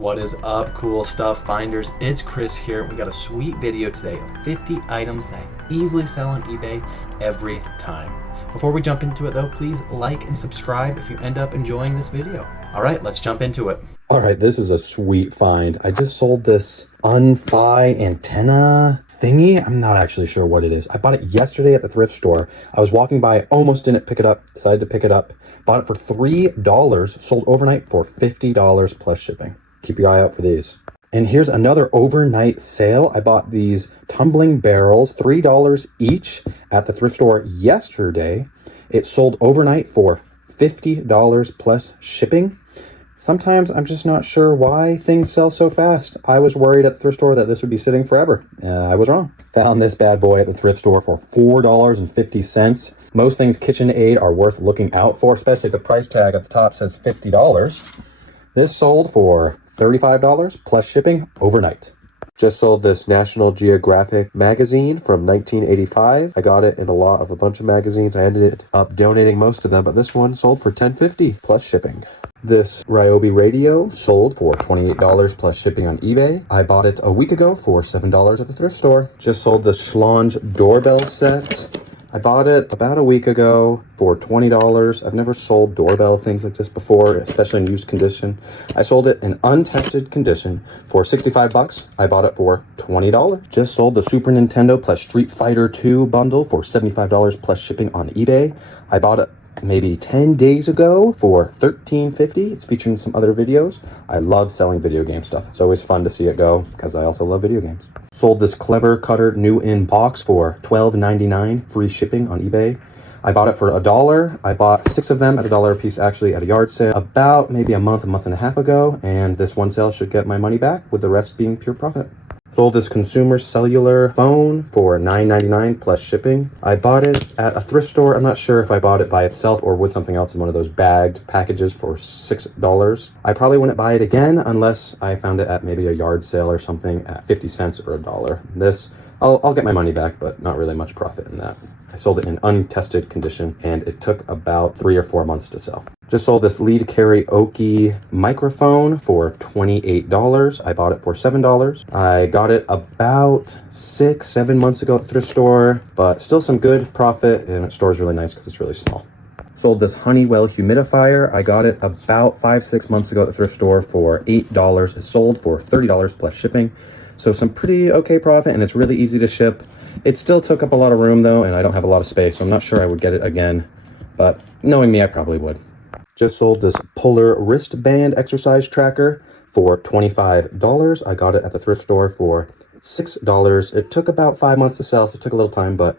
What is up, cool stuff finders? It's Chris here. We got a sweet video today of 50 items that easily sell on eBay every time. Before we jump into it though, please like and subscribe if you end up enjoying this video. All right, let's jump into it. All right, this is a sweet find. I just sold this Unfi antenna thingy. I'm not actually sure what it is. I bought it yesterday at the thrift store. I was walking by, almost didn't pick it up, decided to pick it up. Bought it for $3, sold overnight for $50 plus shipping. Keep your eye out for these. And here's another overnight sale. I bought these tumbling barrels, $3 each at the thrift store yesterday. It sold overnight for $50 plus shipping. Sometimes I'm just not sure why things sell so fast. I was worried at the thrift store that this would be sitting forever. I was wrong. Found this bad boy at the thrift store for $4.50. Most things KitchenAid are worth looking out for, especially the price tag at the top says $50. This sold for $35 plus shipping overnight. Just sold this National Geographic magazine from 1985. I got it in a bunch of magazines. I ended up donating most of them, but this one sold for $10.50 plus shipping. This Ryobi radio sold for $28 plus shipping on eBay. I bought it a week ago for $7 at the thrift store. Just sold the Schlange doorbell set. I bought it about a week ago for $20. I've never sold doorbell things like this before, especially in used condition. I sold it in untested condition for 65 bucks. I bought it for $20. Just sold the Super Nintendo plus Street Fighter 2 bundle for $75 plus shipping on eBay. I bought it maybe 10 days ago for $13.50. It's featured in some other videos. I love selling video game stuff. It's always fun to see it go because I also love video games. Sold this Clever Cutter new in box for $12.99, free shipping on eBay. I bought it for $1. I bought 6 of them at $1 a piece, actually at a yard sale about maybe a month and a half ago, and this one sale should get my money back, with the rest being pure profit. Sold this consumer cellular phone for $9.99 plus shipping. I bought it at a thrift store. I'm not sure if I bought it by itself or with something else in one of those bagged packages for $6. I probably wouldn't buy it again unless I found it at maybe a yard sale or something at 50 cents or $1. This, I'll get my money back, but not really much profit in that. I sold it in untested condition and it took about 3 or 4 months to sell. Just sold this lead karaoke microphone for $28. I bought it for $7. I got it about 6-7 months ago at the thrift store, but still some good profit, and it stores really nice because it's really small. Sold this Honeywell humidifier. I got it about 5-6 months ago at the thrift store for $8. It sold for $30 plus shipping. So some pretty okay profit, and it's really easy to ship. It still took up a lot of room though, and I don't have a lot of space, so I'm not sure I would get it again, but knowing me, I probably would. Just sold this Polar wristband exercise tracker for $25. I got it at the thrift store for $6. It took about 5 months to sell, so it took a little time, but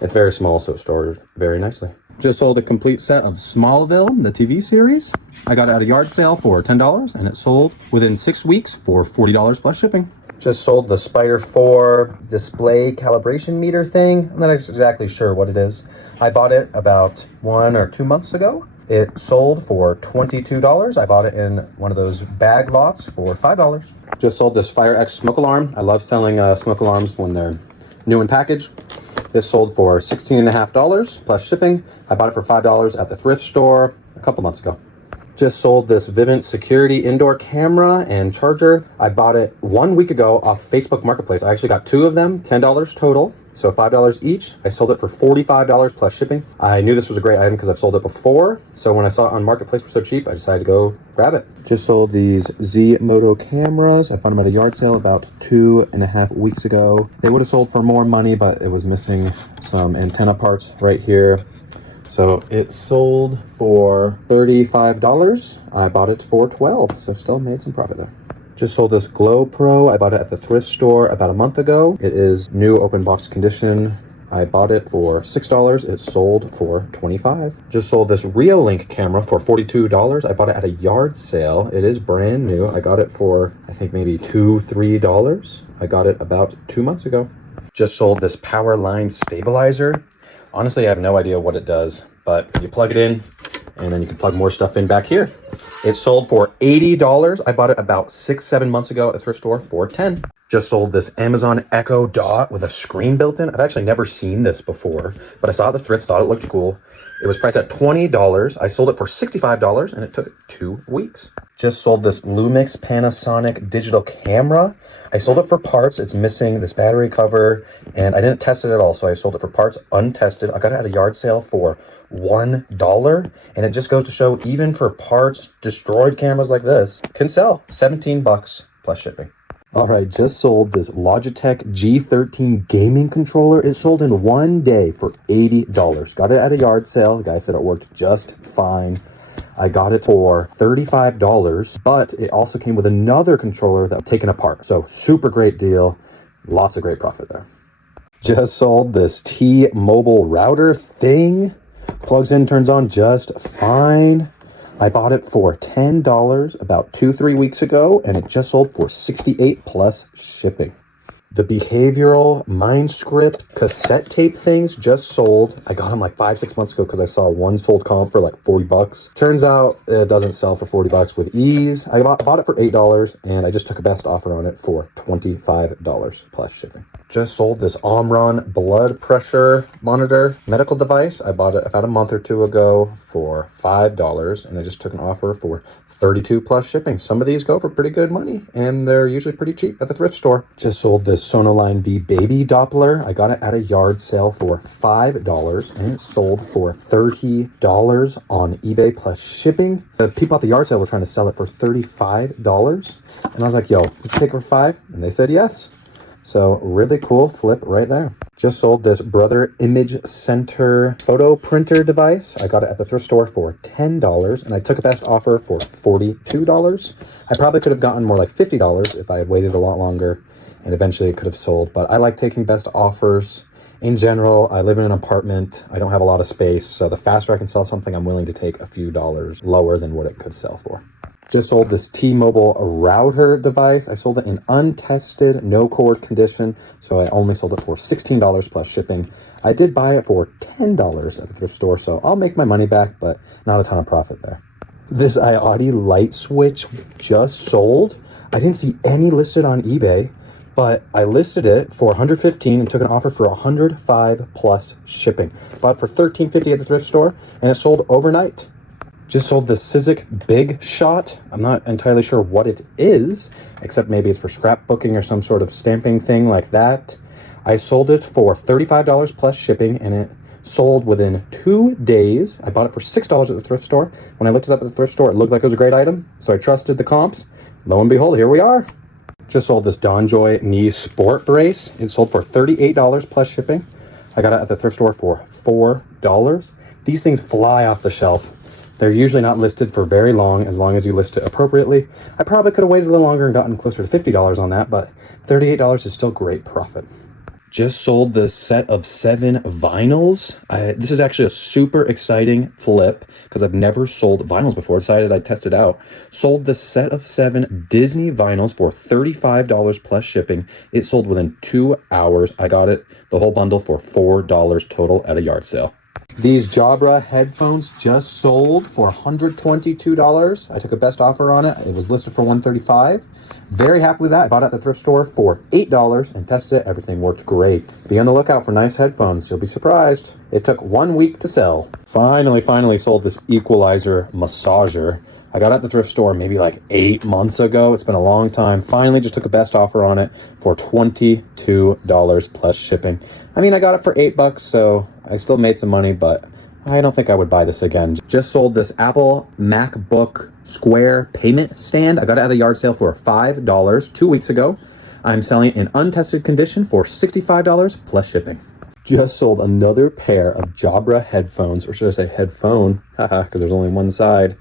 it's very small, so it stores very nicely. Just sold a complete set of Smallville, the TV series. I got it at a yard sale for $10, and it sold within 6 weeks for $40 plus shipping. Just sold the Spider 4 display calibration meter thing. I'm not exactly sure what it is. I bought it about 1 or 2 months ago. It sold for $22. I bought it in one of those bag lots for $5. Just sold this Fire X smoke alarm. I love selling smoke alarms when they're new in package. This sold for $16.50 plus shipping. I bought it for $5 at the thrift store a couple months ago. Just sold this Vivint security indoor camera and charger. I bought it 1 week ago off Facebook Marketplace. I actually got 2 of them, $10 total, so $5 each. I sold it for $45 plus shipping. I knew this was a great item because I've sold it before, so when I saw it on Marketplace for so cheap, I decided to go grab it. Just sold these Z Moto cameras. I bought them at a yard sale about 2.5 weeks ago. They would have sold for more money, but it was missing some antenna parts right here. So it sold for $35. I bought it for $12, so still made some profit there. Just sold this Glow Pro. I bought it at the thrift store about a month ago. It is new open box condition. I bought it for $6. It sold for $25. Just sold this Reolink camera for $42. I bought it at a yard sale. It is brand new. I got it for, I think maybe $2-3. I got it about 2 months ago. Just sold this power line stabilizer. Honestly, I have no idea what it does, but you plug it in and then you can plug more stuff in back here. It sold for $80. I bought it about 6-7 months ago at the thrift store for $10. Just sold this Amazon Echo Dot with a screen built in. I've actually never seen this before, but I saw the thrift, thought it looked cool. It was priced at $20. I sold it for $65 and it took 2 weeks. Just sold this Lumix Panasonic digital camera. I sold it for parts. It's missing this battery cover and I didn't test it at all. So I sold it for parts untested. I got it at a yard sale for $1. And it just goes to show, even for parts, destroyed cameras like this can sell. 17 bucks plus shipping. All right, just sold this Logitech G13 gaming controller. It sold in 1 day for $80. Got it at a yard sale. The guy said it worked just fine. I got it for $35, but it also came with another controller that was taken apart. So super great deal. Lots of great profit there. Just sold this T-Mobile router thing. Plugs in, turns on just fine. I bought it for $10 about 2-3 weeks ago, and it just sold for $68 plus shipping. The behavioral mind script cassette tape things just sold. I got them like 5-6 months ago because I saw one sold comp for like $40. Turns out it doesn't sell for $40 with ease. I bought it for $8 and I just took a best offer on it for $25 plus shipping. Just sold this Omron blood pressure monitor medical device. I bought it about a month or two ago for $5 and I just took an offer for $32 plus shipping. Some of these go for pretty good money and they're usually pretty cheap at the thrift store. Just sold this Sonoline B baby Doppler. I got it at a yard sale for $5 and it sold for $30 on eBay plus shipping. The people at the yard sale were trying to sell it for $35 and I was like, yo, would you take it for $5? And they said yes. So really cool flip right there. Just sold this Brother Image Center photo printer device. I got it at the thrift store for $10 and I took a best offer for $42. I probably could have gotten more like $50 if I had waited a lot longer and eventually it could have sold. But I like taking best offers. In general, I live in an apartment. I don't have a lot of space. So the faster I can sell something, I'm willing to take a few dollars lower than what it could sell for. Just sold this T-Mobile router device. I sold it in untested, no cord condition, so I only sold it for $16 plus shipping. I did buy it for $10 at the thrift store, so I'll make my money back, but not a ton of profit there. This iAudi light switch just sold. I didn't see any listed on eBay, but I listed it for $115 and took an offer for $105 plus shipping. Bought it for $13.50 at the thrift store, and it sold overnight. Just sold the Sizik Big Shot. I'm not entirely sure what it is, except maybe it's for scrapbooking or some sort of stamping thing like that. I sold it for $35 plus shipping, and it sold within 2 days. I bought it for $6 at the thrift store. When I looked it up at the thrift store, it looked like it was a great item, so I trusted the comps. Lo and behold, here we are. Just sold this Donjoy knee sport brace. It sold for $38 plus shipping. I got it at the thrift store for $4. These things fly off the shelf. They're usually not listed for very long as you list it appropriately. I probably could have waited a little longer and gotten closer to $50 on that, but $38 is still great profit. Just sold the set of 7 vinyls. This is actually a super exciting flip because I've never sold vinyls before. Decided I'd test it out. Sold the set of 7 Disney vinyls for $35 plus shipping. It sold within 2 hours. I got it, the whole bundle, for $4 total at a yard sale. These Jabra headphones just sold for $122. I took a best offer on it. It was listed for $135. Very happy with that. I bought it at the thrift store for $8 and tested it. Everything worked great. Be on the lookout for nice headphones. You'll be surprised. It took 1 week to sell. Finally sold this equalizer massager. I got it at the thrift store maybe like 8 months ago. It's been a long time. Finally just took a best offer on it for $22 plus shipping. I mean, I got it for $8, so I still made some money, but I don't think I would buy this again. Just sold this Apple MacBook Square payment stand. I got it at the yard sale for $5 2 weeks ago. I'm selling it in untested condition for $65 plus shipping. Just sold another pair of Jabra headphones, or should I say headphone, haha, because there's only one side.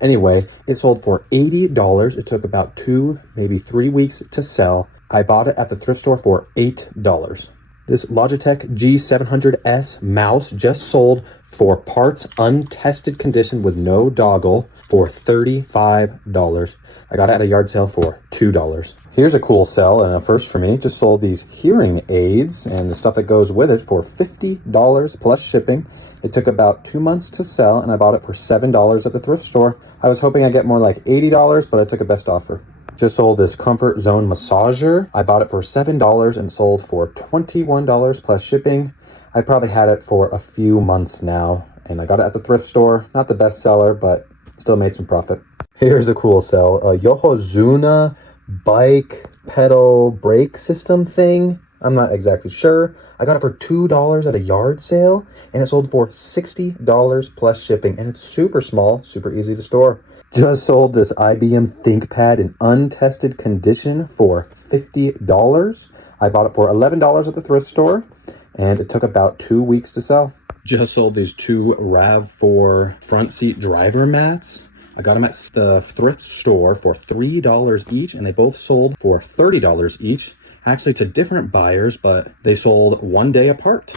Anyway, it sold for $80. It took about 2, maybe 3 weeks to sell. I bought it at the thrift store for $8. This Logitech G700S mouse just sold for parts untested condition with no doggle for $35. I got it at a yard sale for $2. Here's a cool sell and a first for me. Just sold these hearing aids and the stuff that goes with it for $50 plus shipping. It took about 2 months to sell and I bought it for $7 at the thrift store. I was hoping I'd get more like $80, but I took a best offer. Just sold this Comfort Zone massager. I bought it for $7 and sold for $21 plus shipping. I probably had it for a few months now, and I got it at the thrift store. Not the best seller, but still made some profit. Here's a cool sell. A Yokozuna bike pedal brake system thing. I'm not exactly sure. I got it for $2 at a yard sale, and it sold for $60 plus shipping, and it's super small, super easy to store. Just sold this IBM ThinkPad in untested condition for $50. I bought it for $11 at the thrift store, and it took about 2 weeks to sell. Just sold these two RAV4 front seat driver mats. I got them at the thrift store for $3 each, and they both sold for $30 each. Actually, to different buyers, but they sold 1 day apart.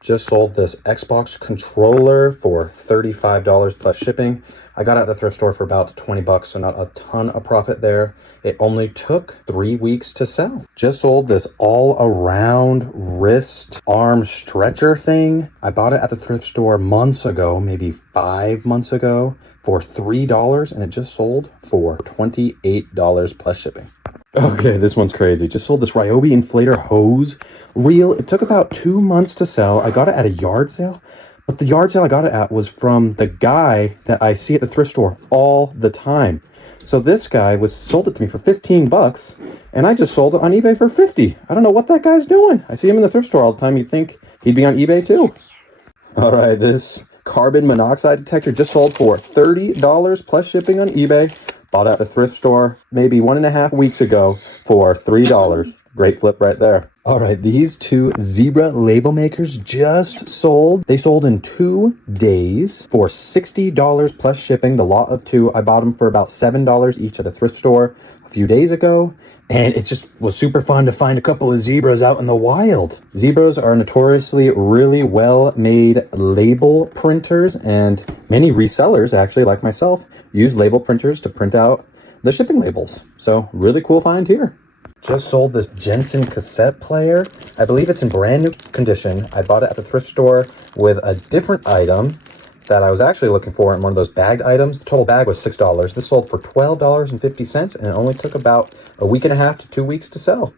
Just sold this Xbox controller for $35 plus shipping. I got it at the thrift store for about 20 bucks, so not a ton of profit there. It only took 3 weeks to sell. Just sold this all-around wrist arm stretcher thing. I bought it at the thrift store months ago, maybe 5 months ago, for $3, and it just sold for $28 plus shipping. Okay, this one's crazy. Just sold this Ryobi inflator hose reel. It took about 2 months to sell. I got it at a yard sale, but the yard sale I got it at was from the guy that I see at the thrift store all the time. So this guy sold it to me for 15 bucks, and I just sold it on eBay for 50. I don't know what that guy's doing. I see him in the thrift store all the time. You'd think he'd be on eBay too. All right, this carbon monoxide detector just sold for $30 plus shipping on eBay. Bought it at the thrift store maybe 1.5 weeks ago for $3. Great flip right there. All right, these two zebra label makers just sold. They sold in 2 days for $60 plus shipping. The lot of two. I bought them for about $7 each at the thrift store a few days ago. And it just was super fun to find a couple of zebras out in the wild. Zebras are notoriously really well-made label printers, and many resellers, actually, like myself, use label printers to print out the shipping labels. So really cool find here. Just sold this Jensen cassette player. I believe it's in brand new condition. I bought it at the thrift store with a different item that I was actually looking for in one of those bagged items. The total bag was $6. This sold for $12.50, and it only took about 1.5 to 2 weeks to sell.